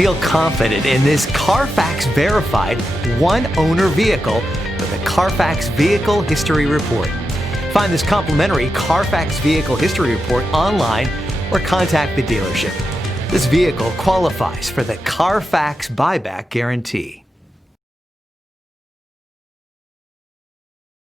Feel confident in this Carfax verified one-owner vehicle with a Carfax Vehicle History Report. Find this complimentary Carfax Vehicle History Report online or contact the dealership. This vehicle qualifies for the Carfax Buyback Guarantee.